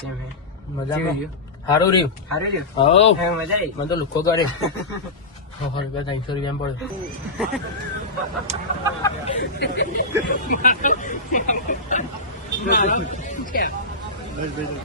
Same હે મજા હારું રહ્યું હો હે મજા આવી મને તો લુખો કરે રૂપિયા 300 રૂપિયા પડે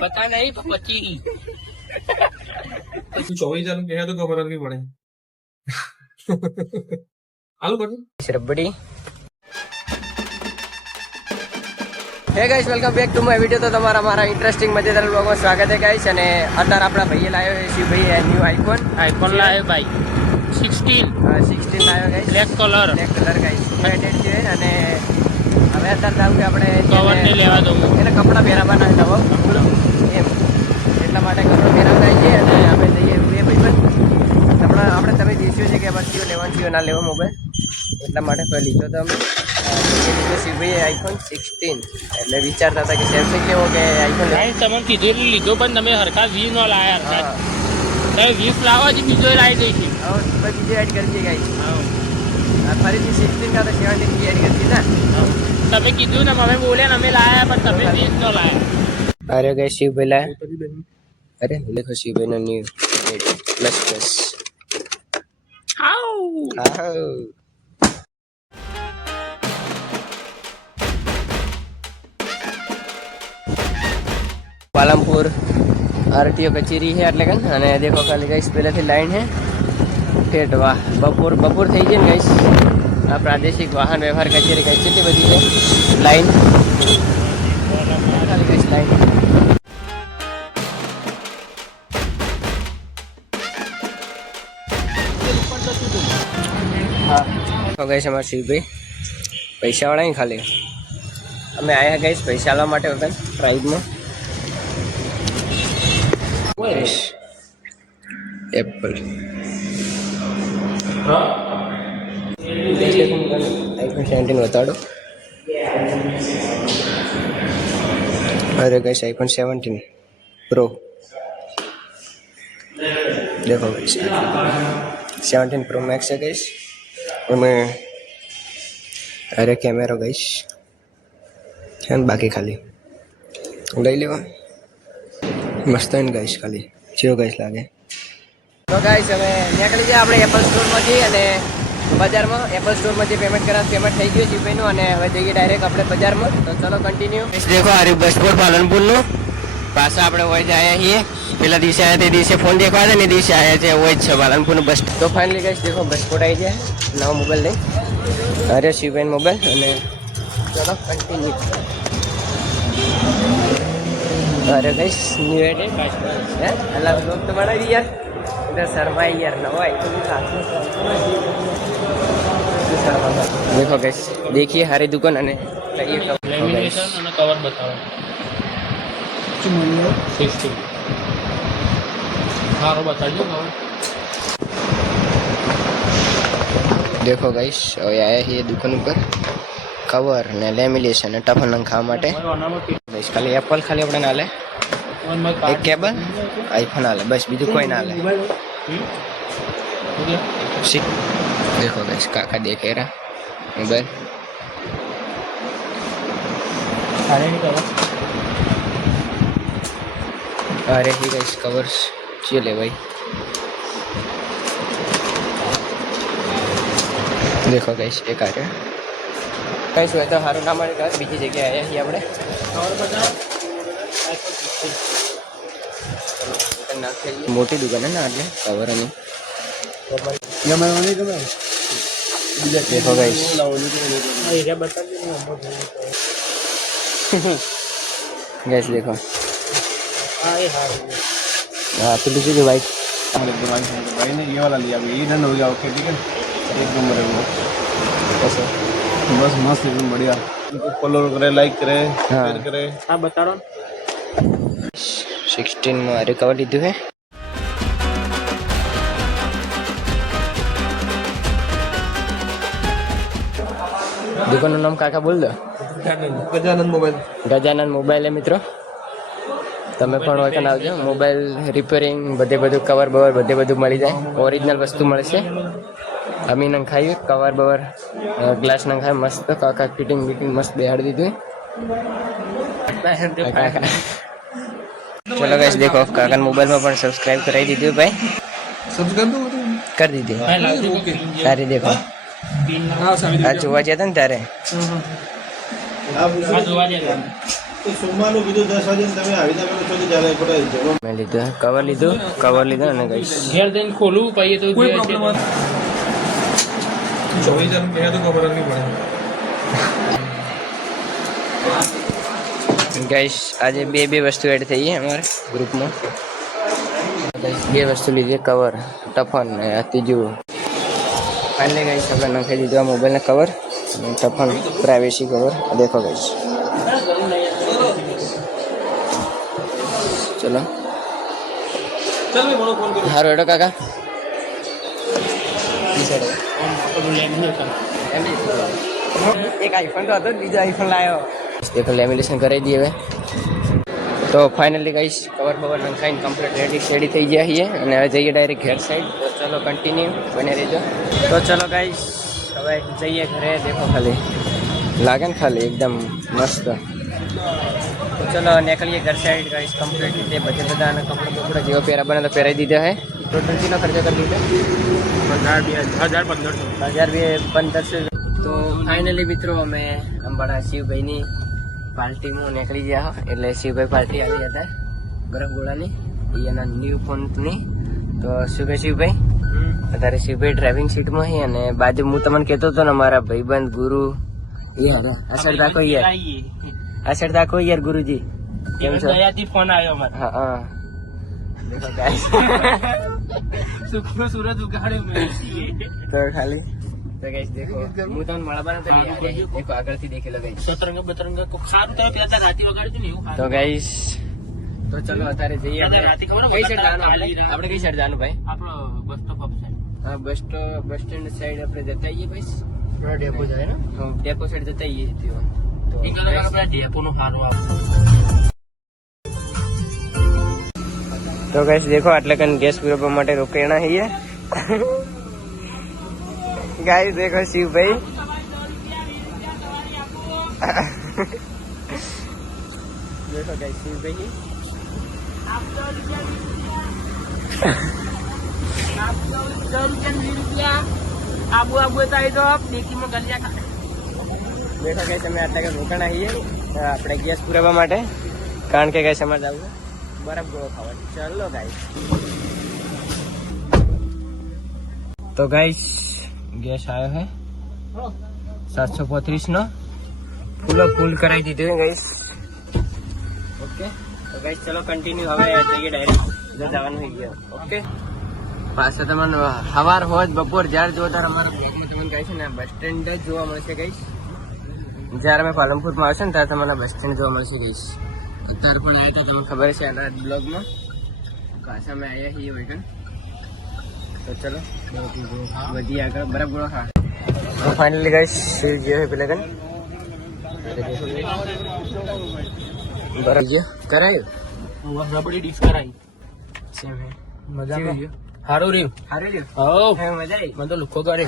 પતા નહીં તો 24,000 કહે તો ખબર નથી પડે આલુ પડે રબડી હે guys welcome back to my video. તો તમારા મારા ઇન્ટરેસ્ટિંગ મજેદાર બ્લોગમાં સ્વાગત છે ગાઈસ. અને અત્યારે આપણા ભાઈએ લાવ્યો છે શિવભાઈ ન્યુ આઈફોન લાવ્યો ભાઈ 16 લાવ્યો guys. Black colour guys United છે. અને હવે અત્યારે જાવ કે આપણે કવર ને લેવા દઉં એને કપડા પહેરાવાના છે નવો એમ એટલા માટે કપડા પહેરાવતા છે. અને આપણે જઈએ બે ભાઈ પણ આપણે તમે દેખ્યો છે કે બસ લેવાનું છે ના લેવો મોબાઈલ એટલા માટે કોઈ લીધો તો અમે શિવભાઈ આઈફોન 16 એટલે વિચારતા હતા કે સેમસંગ લેવો કે આઈફોન લેવો. તમે કીધું લીધો પણ તમે હરખા 20 નો લાયા તમે 20 લાવો જ બીજો લાવી દઈશું. હવે બીજો એડ કરી દઈએ ગાઈસ. ફરીથી 16 કા તો 17 એડ કરી દીધા. તમે કીધું ને અમે બોલ્યા ને અમે લાયા પણ તમે 20 નો લાયા. અરે ગાઈસ શિવભાઈ લાયા. અરે દેખો શિવભાઈ નો ન્યુ પ્લસ पालमपुर आरटीओ कचेरी है એટલે કે અને દેખો ખાલી ગાઈસ પહેલેથી લાઈન છે ઠેઠ વાહ બપોર થઈ ગઈ ને ગાઈસ. આ પ્રાદેશિક વાહન વ્યવહાર કચેરી ગાઈસ કેટલી બધી છે લાઈન ખાલી ગાઈસ લાઈન. હા તો ગાઈસ અમારા શિવભાઈ પૈસા વાળા ખાલી અમે આયા ગાઈસ પૈસા આલવા માટે વખત પ્રાઇઝમાં एप्पल आईफोन 17 बता दो. अरे गाइस आईफोन 17 प्रो देखो गाइस 17 प्रो मैक्स है गाइस. में अरे कैमरा गाइस है बाकी खाली લઈ લેવા મસ્ત ને ગાઈસ ખાલી જેવો ગાઈસ લાગે. તો ગાઈસ હવે નીકળી જાય આપણે એપલ સ્ટોરમાંથી અને બજારમાં એપલ સ્ટોરમાંથી પેમેન્ટ થઈ ગયું જીપેનું. અને હવે જઈએ ડાયરેક્ટ આપણે બજારમાં. તો ચલો કન્ટિન્યુ. દેખો આ બસ સ્ટોર પાલનપુરનું પાછા આપણે હોય જ આવ્યા છીએ. પેલા દિવસે આવ્યા તે દિવસે ફોન દેખાવા હતા ને દિવસે આવ્યા છે હોય જ છે પાલનપુરનું બસ. તો ફાઇનલી ગાઈસ દેખો બસ સ્પોટ આવી જાય નવો મોબાઈલ લઈ અરે શિવભાઈ મોબાઈલ. અને ચલો કન્ટિન્યુ. अरे गाइस न्यू एड है अल्लाह लोग तो बड़ा भी यार इधर शर्मा यार नवा है तो देखो गाइस देखिए हरी दुकान અને લેમિનેશન અને કવર બતાવો 16 હારો બતાજો કવર. देखो गाइस હવે આયા છે દુકાન ઉપર કવર ને લેમિનેશન અને ટફન ખાવા માટે ગાઈસ. ખાલી એપલ ખાલી આપણે ના લે એક કેબલ આઈફોન આલે બસ બીજું કોઈ ના લે. देखो गाइस काका देखे रहा मोबाइल अरे ही गाइस कवर्स चले भाई. देखो गाइस एक आ रहा કઈ શું તો સારું ના મળે બીજી જગ્યાએ આવ્યા છીએ આપણે મોટી દુકાન હે ને એટલે કવર અને देखो गाइस गाइस देखो हाँ तो दूसरी भाई भाई ने ये वाला लिया ये डन हो गया. ओके ठीक है एकदम बढ़िया कैसे बस मस्त एकदम बढ़िया. फॉलो करे लाइक करे शेयर करे. હા બતાડો 16 માં રિકવર લીધું હે. દુકાનનું નામ કાકા બોલ દો. ગજાનંદ મોબાઈલ હે મિત્રો. તમે પણ વખત આવજો. મોબાઈલ રિપેરિંગ બધું કવર બવર બધું મળી જાય. ઓરિજિનલ વસ્તુ મળશે. અમી નંખાયું કવર બવર ગ્લાસ નંખાય મસ્ત. કાકા ફિટિંગ મસ્ત બેહાડી દીધું. चलो गाइस देखो काका मोबाइल में પણ સબસ્ક્રાઇબ કરાવી દીધું ભાઈ सब्सक्राइब तो કરી દીધી સારી દેખો આ જોવા જતા ને ત્યારે સોમવારનું કીધું 10 વાગે તમે આવી તમે ચોથી ચાલે પડે જવા મેં લીધું કવર લીધું અને ગાઈસ ઘેર જઈને ખોલવું પછી તો કોઈ પ્રોબ્લેમ ચોવી જણ કહે તો ખબર નહીં પડે ગાઈસ આજે બે વસ્તુ એડ થઈ છે અમારા ગ્રુપમાં ગાઈસ બે વસ્તુ લીધી કવર ટફન ને આ ત્રીજું ફાઇનલી ગાઈસ આપણે નાખી દીધું આ મોબાઈલના કવર અને ટફન પ્રાઇવેસી કવર દેખો ગાઈસ ચલો હારો એડો કાકા એક આઈફોન તો હતો બીજો આઈફોન લાવ્યો દેખો લેમિનેશન કરાવી દઈએ હવે તો ફાઇનલી ગાઈસ કવર બવર નંખાઈને કમ્પ્લીટ રેડી થઈ ગયા છીએ અને હવે જઈએ ડાયરેક્ટ ઘેર સાઈડ તો ચલો કન્ટિન્યુ બને રહેજો તો ચલો ગાઈસ હવે જઈએ ઘરે દેખો ખાલી લાગે ને ખાલી એકદમ મસ્ત તો ચલો નીકળીએ ઘર સાઈડ ગાઈસ કમ્પ્લીટ રીતે બધાના કપડા જેવો પહેરા બને તો પહેરાવી દીધા હે ટોટલ કેટલો ખર્ચો કરી દીધો 1500 તો ફાઇનલી મિત્રો અમે અંબાડા શિવભાઈની પાર્ટીમાં નીકળી ગયા એટલે શિવભાઈ પાર્ટી આવી હતા બરફ ગોળાની એના ન્યૂ ફોનની તો શું કહે શિવભાઈ અત્યારે શિવભાઈ ડ્રાઇવિંગ સીટમાં છે અને બાજુ હું તમને કહેતો હતો ને મારા ભાઈબંધ ગુરુ એ આ સાઈડ દાખો યાર ગુરુજી કેમ છો ફોન આવ્યો અમારે હા હા દેખો ગાઈસ સુખનો સુરત ઉગાડ્યો તો ખાલી તો ગાઈસ દેખો હું તમને મળવાના તો નહીં આવ્યા. દેખો આગળથી દેખી લો ગાઈસ સતરંગ બતરંગ સારું તો પેલા રાતે વગાડ્યું ને એવું તો ગાઈસ તો ચલો અત્યારે જઈએ આપણે. કઈ સાઈડ જવાનું આપણે કઈ સાઈડ જવાનું ભાઈ આપણો બસ સ્ટોપ છે હા બસ સ્ટેન્ડ સાઈડ આપણે જતા આવીએ ભાઈ ડેપો જાય ને હા ડેપો સાઈડ જતા આવીએ છીએ તો એક અલગ આપણે ડેપો નો સારો આવે તો ગાઈસ દેખો આટલે કન ગેસ પૂરવા માટે રોકાણા છીએ ગાઈસ દેખો શિવભાઈ देखो गाइस शिवभाई આબુ આબુ થાય તો નેકીમાં ગલિયા ખા देखो गाइस અમે આટલા કે રોકાણા છીએ આપણે ગેસ પુરાવવા માટે કારણ કે ગાઈસ અમારે જવું બરફ ગોળો ખાવા ચાલો ગાઈસ તો ગાઈસ ગેસ આવ્યો है 735 નો ફૂલ કરાવી દીધું है गाइस ओके तो गाइस चलो कंटिन्यू હવે જઈએ ડાયરેક્ટ જવાનું થઈ ગયો ઓકે પાછો તમને સવાર હોય બપોર જ્યારે જો ત્યારે અમારા બ્લોગમાં તમને ગાઈસ ને બસ સ્ટેન્ડ જ જોવા મળશે ગાઈસ જ્યારે અમે પાલનપુરમાં આવશે ને ત્યારે તમને બસ સ્ટેન્ડ જોવા મળશે ગાઈસ અત્યારે પણ આવ્યા તમને ખબર છે આના બ્લોગમાં કાશા અમે આવ્યા છીએ વૈકન તો ચલો વધી આગળ બરફ ગોળો ખા તો ફાઇનલી ગાઈસ શિવ ગયો है પેલા કન બરફ ગયો કરાયું રબડી ડીશ કરાઈ સેમ હે મજા હારું રહ્યું હારે લ્યો હો હે મજા આવી મને તો લુખો કરે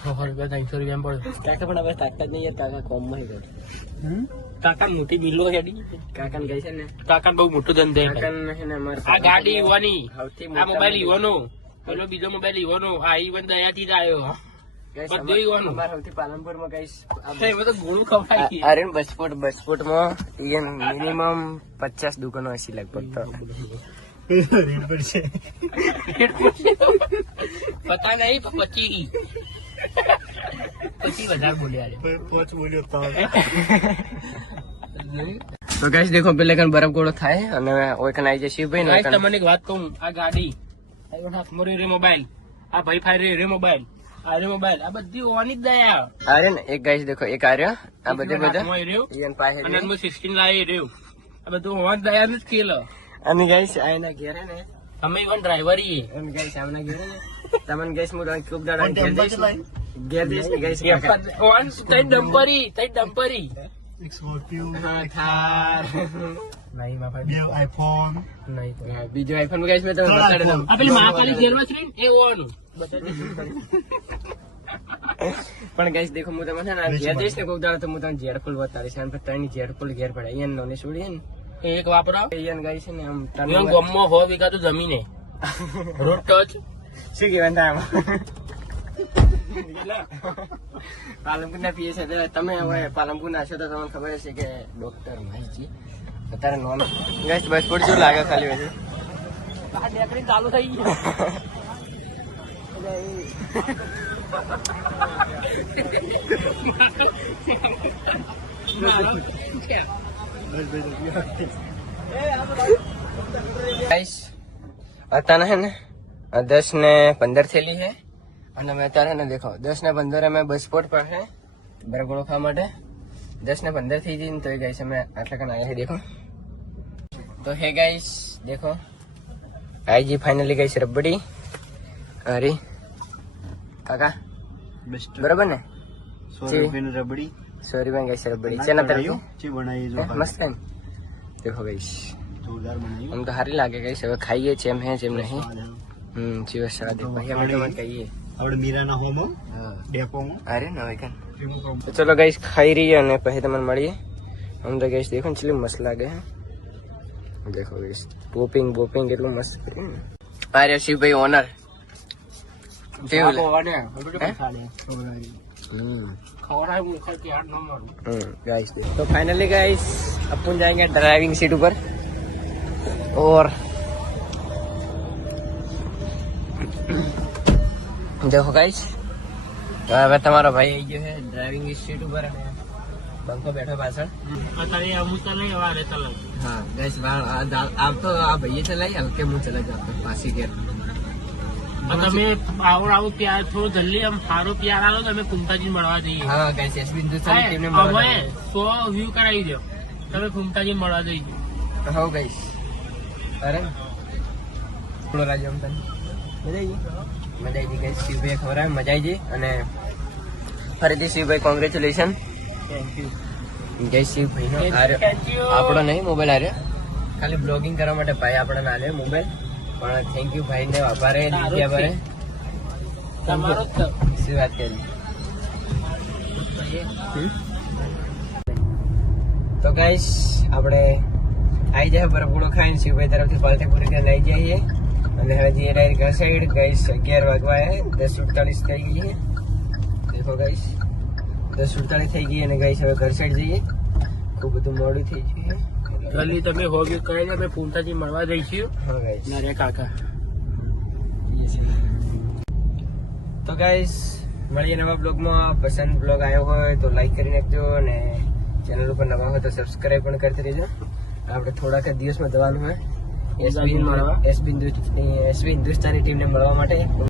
₹300 પડ્યો કાકા પણ હવે તાકાત નહીં યાર કાકા કોમમાં ગયો કાકા મોટી બિલ્લો હેડી કાકાને ગઈ છે ને કાકા બહુ મોટું ધંધે કાકાને છે ને અમારે આ ગાડી ઈવાની સૌથી આ મોબાઈલ ઈવાનો પેલો બીજો મોબાઈલ ઈવાનો આ ઈવન દયાથી જ આવ્યો બધું ઈવાનું અમારે સૌથી પાલનપુરમાં ગઈશ એમાં તો ઘણું ખવાય અરે બસપોર્ટમાં મિનિમમ 50 દુકાનો હશે લગભગ તો પતા નહીં 25 વધારે બોલ્યા તો ગાઈસ દેખો પેલે કન બરફ ગોળો થાય અને ઓય કન આવી જશે શિવભાઈ ને તમને એક વાત કહું આ ગાડી મોરી રે મોબાઈલ આ ભાઈ ફાઈ રે મોબાઈલ આ રે મોબાઈલ આ બધી હોવાની જ દયા અરે ને એક ગાઈસ દેખો એક આર્યો આ બધા ઈયન પાસે અને 16 લાવી રહ્યો આ બધું હોવાની દયા જ ખેલ અને ગાઈસ આયના ઘેર હે ને અમે ઇવન ડ્રાઈવર ઈ અને ગાઈસ આમના ઘેર હે ને તમને ગાઈસ હું ખૂબ દાડા ઘેર જઈશ ને ગાઈસ ઓન તઈ ડમ્પરી હા થાર નહીં માફા નહીં તો બીજો આઈફોન ગાઈસ મેં તમને બતાડી દઉં આ પેલી મહાકાલી જેલમાં છે ને એ ઓન પણ ગાઈસ દેખો હું તમને ઘેર જઈશ ને કોક દાડો તો હું તમને ઝેડફૂલ બતાડીશ અને પછી ત્રણ ઝેડફૂલ ઘેર પડે અહીંયા નોને છોડીએ ને એક વાપરો ઈયન ગાય છે ને આમ એમ ગોમમાં 100 વીઘા તો જમીન હે રોડ ટચ શું કહેવાય થાય આમાં પાલનપુર ના પીએ છે તમે હવે પાલનપુર ના છો તો તમને ખબર હશે કે ડોક્ટર મહેશજી અત્યારે નોમ ગેસ બસ પર શું લાગે ખાલી હજુ આ નેકડી ચાલુ થઈ ગઈ ગાઈસ અત્યારે હે ને 10 ને 15 થેલી છે અને મેં અત્યારે ને દેખો 10 ને 15 અમે બસ સ્પોટ પર છે બરગોળો ખાવા માટે 10 ને 15 થઈ ગઈ ને તો ગાઈસ અમે આટલા કણ આવ્યા છે દેખો તો હે ગાઈસ દેખો આઈજી ફાઇનલી ગાઈસ રબડી અરે કાકા બરાબર ને 100 રૂપિયાની રબડી સોરી ભાઈ ગાઈસ રબડી ચેના તરફથી ચી બનાવી જો મસ્ત છે ને દેખો ગાઈસ જોરદાર બનાવી हम तो हारी लागे गाइस હવે ખાઈએ છે એમ હે જેમ નહીં જીવ સ્વાદ ભાઈ અમે તો મત કહીએ આપણે મીરાના હોમ હા ડેપોમાં અરે ના હોય કાન તો ચલો ગાઈસ ખાઈ રહીએ અને પછી તમને મળીએ हम तो गाइस देखो चली मस्त लागे है देखो गाइस પોપિંગ એટલું મસ્ત કર્યું ને અરે શિવભાઈ ઓનર કેવું લે ખવડાય મુખર કે હાથ ન મારું गाइस तो फाइनली गाइस अपन जाएंगे ड्राइविंग सीट ऊपर और देखो गाइस હવે તમારો ભાઈ આવી ગયો છે ડ્રાઇવિંગ સીટ ઉપર અને બંકો બેઠો પાછળ અત્યારે અમુક ચાલે વારે ચાલે હા ગાઈસ આપ તો આ ભાઈએ ચલાવી હલકે હું ચલાવી જાતો પાછી ઘેર તમે આવો પ્યાર થોડો જલ્દી આમ સારો પ્યાર આલો તમે કુંતાજી મળવા જઈએ હા ગાઈસ એસબી હિન્દુસ્તાન ટીમને હવે મળવા 100 વ્યૂ કરાવી દો તમે કુંતાજી મળવા જઈએ હો ગાઈસ અરે બોલો રાજમ તને મજા આવી ગઈ ગાઈસ શિવભાઈ ખબર આવે મજા આવી ગઈ અને ફરીથી શિવભાઈ કોંગ્રેચ્યુલેશન થેન્ક યુ જય શિવભાઈ નો આપણો નહીં મોબાઈલ આર્યો ખાલી બ્લોગિંગ કરવા માટે ભાઈ આપણને આલ્યો મોબાઈલ પણ થેન્ક યુ ભાઈ ને આભારે દીધ્યા બારે તમારો જ શું વાત કરી તો ગાઈસ આપણે આવી જાય બરફગુડો ખાઈને શિવભાઈ તરફથી પાલતીપુરી કરીને આવી જઈએ અને હજી એ ડાયરેક્ટ ઘર સાઈડ ગાઈસ 11 વાગવા આવ્યા 10:48 થઈ ગઈ છે દેખો ગાઈસ 10:48 થઈ ગઈ અને ગાઈસ હવે ઘર સાઈડ જઈએ ખૂબ બધું મોડું થઈ ગયું જલ્દી તમે હોગી કરી લે અમે કુંતાજી મળવા જઈશું હા ગાઈસ નરે કાકા તો ગાઈસ મળીએ નવા બ્લોગમાં પસંદ બ્લોગ આવ્યો હોય તો લાઈક કરી નાખજો અને ચેનલ ઉપર નવા હોય તો સબસ્ક્રાઇબ પણ કરતી રહેજો આપણે થોડાક જ દિવસમાં જવાનું હોય એસબી હિન્દુસ્તાની ટીમને મળવા માટે